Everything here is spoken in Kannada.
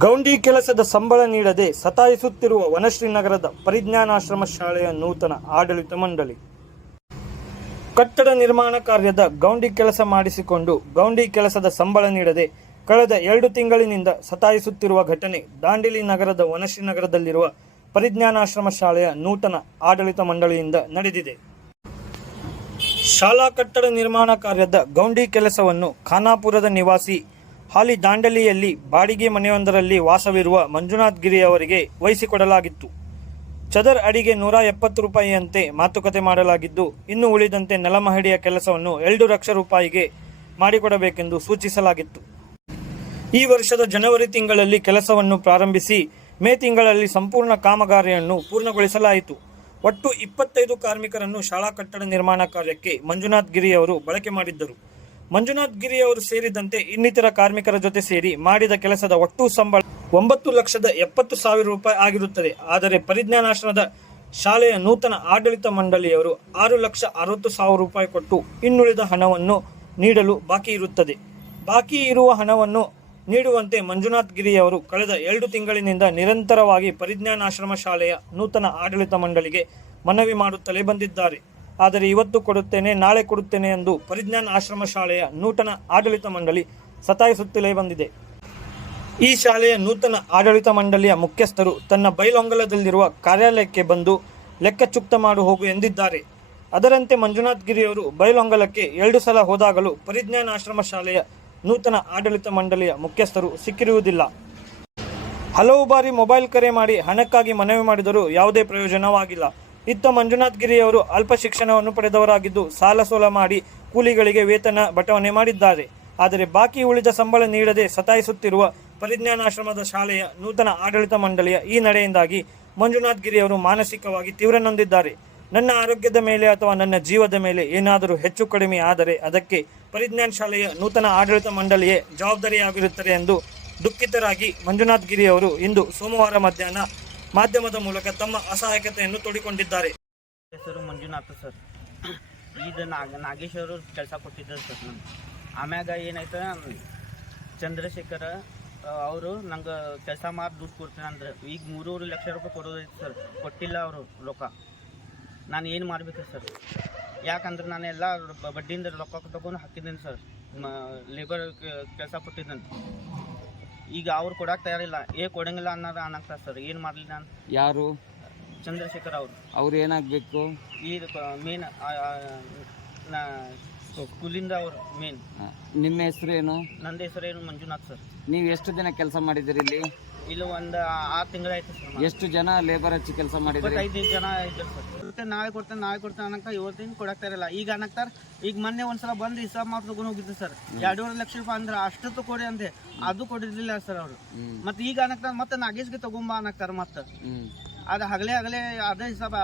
ಗೌಂಡಿ ಕೆಲಸದ ಸಂಬಳ ನೀಡದೆ ಸತಾಯಿಸುತ್ತಿರುವ ವನಶ್ರೀ ನಗರದ ಪರಿಜ್ಞಾನಾಶ್ರಮ ಶಾಲೆಯ ನೂತನ ಆಡಳಿತ ಮಂಡಳಿ. ಕಟ್ಟಡ ನಿರ್ಮಾಣ ಕಾರ್ಯದ ಗೌಂಡಿ ಕೆಲಸ ಮಾಡಿಸಿಕೊಂಡು ಗೌಂಡಿ ಕೆಲಸದ ಸಂಬಳ ನೀಡದೆ ಕಳೆದ 2 ತಿಂಗಳಿನಿಂದ ಸತಾಯಿಸುತ್ತಿರುವ ಘಟನೆ ದಾಂಡೇಲಿ ನಗರದ ವನಶ್ರೀ ನಗರದಲ್ಲಿರುವ ಪರಿಜ್ಞಾನಾಶ್ರಮ ಶಾಲೆಯ ನೂತನ ಆಡಳಿತ ಮಂಡಳಿಯಿಂದ ನಡೆದಿದೆ. ಶಾಲಾ ಕಟ್ಟಡ ನಿರ್ಮಾಣ ಕಾರ್ಯದ ಗೌಂಡಿ ಕೆಲಸವನ್ನು ಖಾನಾಪುರದ ನಿವಾಸಿ ಹಾಲಿ ದಾಂಡೇಲಿಯಲ್ಲಿ ಬಾಡಿಗೆ ಮನೆಯೊಂದರಲ್ಲಿ ವಾಸವಿರುವ ಮಂಜುನಾಥ್ ಗಿರಿ ಅವರಿಗೆ ವಹಿಸಿಕೊಡಲಾಗಿತ್ತು. ಚದರ್ ಅಡಿಗೆ 170 ರೂಪಾಯಿಯಂತೆ ಮಾತುಕತೆ ಮಾಡಲಾಗಿದ್ದು, ಇನ್ನು ಉಳಿದಂತೆ ನೆಲಮಹಡಿಯ ಕೆಲಸವನ್ನು 2 ಲಕ್ಷ ರೂಪಾಯಿಗೆ ಮಾಡಿಕೊಡಬೇಕೆಂದು ಸೂಚಿಸಲಾಗಿತ್ತು. ಈ ವರ್ಷದ ಜನವರಿ ತಿಂಗಳಲ್ಲಿ ಕೆಲಸವನ್ನು ಪ್ರಾರಂಭಿಸಿ ಮೇ ತಿಂಗಳಲ್ಲಿ ಸಂಪೂರ್ಣ ಕಾಮಗಾರಿಯನ್ನು ಪೂರ್ಣಗೊಳಿಸಲಾಯಿತು. ಒಟ್ಟು 25 ಕಾರ್ಮಿಕರನ್ನು ಶಾಲಾ ಕಟ್ಟಡ ನಿರ್ಮಾಣ ಕಾರ್ಯಕ್ಕೆ ಮಂಜುನಾಥ್ ಗಿರಿ ಅವರು ಬಳಕೆ ಮಾಡಿದ್ದರು. ಮಂಜುನಾಥ್ ಗಿರಿ ಅವರು ಸೇರಿದಂತೆ ಇನ್ನಿತರ ಕಾರ್ಮಿಕರ ಜೊತೆ ಸೇರಿ ಮಾಡಿದ ಕೆಲಸದ ಒಟ್ಟು ಸಂಬಳ 9,70,000 ರೂಪಾಯಿ ಆಗಿರುತ್ತದೆ. ಆದರೆ ಪರಿಜ್ಞಾನಾಶ್ರಮದ ಶಾಲೆಯ ನೂತನ ಆಡಳಿತ ಮಂಡಳಿಯವರು 6,60,000 ರೂಪಾಯಿ ಕೊಟ್ಟು ಇನ್ನುಳಿದ ಹಣವನ್ನು ನೀಡಲು ಬಾಕಿ ಇರುತ್ತದೆ. ಬಾಕಿ ಇರುವ ಹಣವನ್ನು ನೀಡುವಂತೆ ಮಂಜುನಾಥ್ ಗಿರಿ ಅವರು ಕಳೆದ 2 ತಿಂಗಳಿನಿಂದ ನಿರಂತರವಾಗಿ ಪರಿಜ್ಞಾನಾಶ್ರಮ ಶಾಲೆಯ ನೂತನ ಆಡಳಿತ ಮಂಡಳಿಗೆ ಮನವಿ ಮಾಡುತ್ತಲೇ ಬಂದಿದ್ದಾರೆ. ಆದರೆ ಇವತ್ತು ಕೊಡುತ್ತೇನೆ, ನಾಳೆ ಕೊಡುತ್ತೇನೆ ಎಂದು ಪರಿಜ್ಞಾನ ಆಶ್ರಮ ಶಾಲೆಯ ನೂತನ ಆಡಳಿತ ಮಂಡಳಿ ಸತಾಯಿಸುತ್ತಲೇ ಬಂದಿದೆ. ಈ ಶಾಲೆಯ ನೂತನ ಆಡಳಿತ ಮಂಡಳಿಯ ಮುಖ್ಯಸ್ಥರು ತನ್ನ ಬೈಲೊಂಗಲದಲ್ಲಿರುವ ಕಾರ್ಯಾಲಯಕ್ಕೆ ಬಂದು ಲೆಕ್ಕ ಚುಕ್ತ ಮಾಡು ಹೋಗು ಎಂದಿದ್ದಾರೆ. ಅದರಂತೆ ಮಂಜುನಾಥ್ ಗಿರಿಯವರು ಬೈಲೊಂಗಲಕ್ಕೆ 2 ಸಲ ಹೋದಾಗಲೂ ಪರಿಜ್ಞಾನ ಆಶ್ರಮ ಶಾಲೆಯ ನೂತನ ಆಡಳಿತ ಮಂಡಳಿಯ ಮುಖ್ಯಸ್ಥರು ಸಿಕ್ಕಿರುವುದಿಲ್ಲ. ಹಲವು ಬಾರಿ ಮೊಬೈಲ್ ಕರೆ ಮಾಡಿ ಹಣಕ್ಕಾಗಿ ಮನವಿ ಮಾಡಿದರೂ ಯಾವುದೇ ಪ್ರಯೋಜನವಾಗಿಲ್ಲ. ಇತ್ತ ಮಂಜುನಾಥ್ ಗಿರಿಯವರು ಅಲ್ಪ ಶಿಕ್ಷಣವನ್ನು ಪಡೆದವರಾಗಿದ್ದು ಸಾಲ ಸೋಲ ಮಾಡಿ ಕೂಲಿಗಳಿಗೆ ವೇತನ ಬಟವಣೆ ಮಾಡಿದ್ದಾರೆ. ಆದರೆ ಬಾಕಿ ಉಳಿದ ಸಂಬಳ ನೀಡದೆ ಸತಾಯಿಸುತ್ತಿರುವ ಪರಿಜ್ಞಾನಾಶ್ರಮದ ಶಾಲೆಯ ನೂತನ ಆಡಳಿತ ಮಂಡಳಿಯ ಈ ನಡೆಯಿಂದಾಗಿ ಮಂಜುನಾಥ್ ಗಿರಿಯವರು ಮಾನಸಿಕವಾಗಿ ತೀವ್ರ ನೊಂದಿದ್ದಾರೆ. ನನ್ನ ಆರೋಗ್ಯದ ಮೇಲೆ ಅಥವಾ ನನ್ನ ಜೀವದ ಮೇಲೆ ಏನಾದರೂ ಹೆಚ್ಚು ಕಡಿಮೆ ಆದರೆ ಅದಕ್ಕೆ ಪರಿಜ್ಞಾನ ಶಾಲೆಯ ನೂತನ ಆಡಳಿತ ಮಂಡಳಿಯೇ ಜವಾಬ್ದಾರಿಯಾಗಿರುತ್ತದೆ ಎಂದು ದುಃಖಿತರಾಗಿ ಮಂಜುನಾಥ್ ಗಿರಿಯವರು ಇಂದು ಸೋಮವಾರ ಮಧ್ಯಾಹ್ನ ಮಾಧ್ಯಮದ ಮೂಲಕ ತಮ್ಮ ಅಸಹಾಯಕತೆಯನ್ನು ತೋಡಿಕೊಂಡಿದ್ದಾರೆ. ಹೆಸರು ಮಂಜುನಾಥ್ ಸರ್. ಇದು ನಾಗೇಶ್ ಅವರು ಕೆಲಸ ಕೊಟ್ಟಿದ್ದಾರೆ ಸರ್. ನಮ್ಗೆ ಆಮ್ಯಾಗ ಏನಾಯ್ತು, ಚಂದ್ರಶೇಖರ ಅವರು ನಂಗೆ ಕೆಲಸ ಮಾಡಿ ದುಡ್ಡು ಕೊಡ್ತೀನಿ ಅಂದ್ರೆ ಈಗ 3.5 ಲಕ್ಷ ರೂಪಾಯಿ ಕೊಡೋದೈತೆ ಸರ್. ಕೊಟ್ಟಿಲ್ಲ ಅವರು ರೊಕ್ಕ. ನಾನು ಏನು ಮಾಡಬೇಕು ಸರ್? ಯಾಕಂದ್ರೆ ನಾನು ಎಲ್ಲ ಬಡ್ಡಿಯಿಂದ ರೊಕ್ಕ ತಗೊಂಡು ಹಾಕಿದ್ದೀನಿ ಸರ್. ಲೇಬರ್ ಕೆಲಸ ಕೊಟ್ಟಿದ್ದೀನಿ. ಈಗ ಅವ್ರು ಕೊಡಕ್ಕೆ ತಯಾರಿಲ್ಲ, ಕೊಡಂಗಿಲ್ಲ ಅನ್ನಕ್ತಾರೆ ಸರ್. ಏನು ಮಾಡಲಿ ನಾನು? ಯಾರು? ಚಂದ್ರಶೇಖರ್ ಅವ್ರು ಏನಾಗಬೇಕು? ಈ ಮೇನ್ ಸ್ಕೂಲಿಂದ ಅವರು ಮೇನ್. ನಿಮ್ಮ ಹೆಸರು ಏನು? ನನ್ನ ಹೆಸರೇನು ಮಂಜುನಾಥ್ ಸರ್. ನೀವು ಎಷ್ಟು ದಿನ ಕೆಲಸ ಮಾಡಿದಿರಿ ಇಲ್ಲಿ? ಇಲ್ಲಿ ಒಂದು 6 ತಿಂಗಳಾಯ್ತು ಸರ್. ಎಷ್ಟು ಜನ ಲೇಬರ್ ಹಚ್ಚಿ ಕೆಲಸ ಮಾಡಿದ್ರಿ? 25 ಜನ ಇದ್ದಾರೆ ಸರ್. ನಾಳೆ ಕೊಡ್ತೇನೆ ಅನ್ನಕ್ಕ ಇವತ್ತಿನ ಕೊಡಕ್ತಾ ಇರಲ್ಲ. ಈಗ ಅನ್ನಕ್ತಾರ. ಈಗ ಮೊನ್ನೆ ಒಂದ್ಸಲ ಬಂದು ಹಿಸಾಬ್ ಮಾತ್ರ ತಗೊಂಡು ಹೋಗಿದ್ದು ಸರ್. 2.5 ಲಕ್ಷ ರೂಪಾಯಿ ಅಂದ್ರೆ ಅಷ್ಟತ್ತು ಕೊಡಿ ಅಂದೆ, ಅದು ಕೊಡಿರ್ಲಿಲ್ಲ ಸರ್ ಅವರು. ಮತ್ತೆ ಈಗ ಅನ್ನಕ್ತಾರ, ಮತ್ತೆ ನಾಗೇಶ್ಗೆ ತಗೊಂಬ ಅನ್ನಕ್ತಾರ. ಮತ್ತೆ ಅದು ಹಗಲೇ ಅದೇ ಹಿಸಾಬ್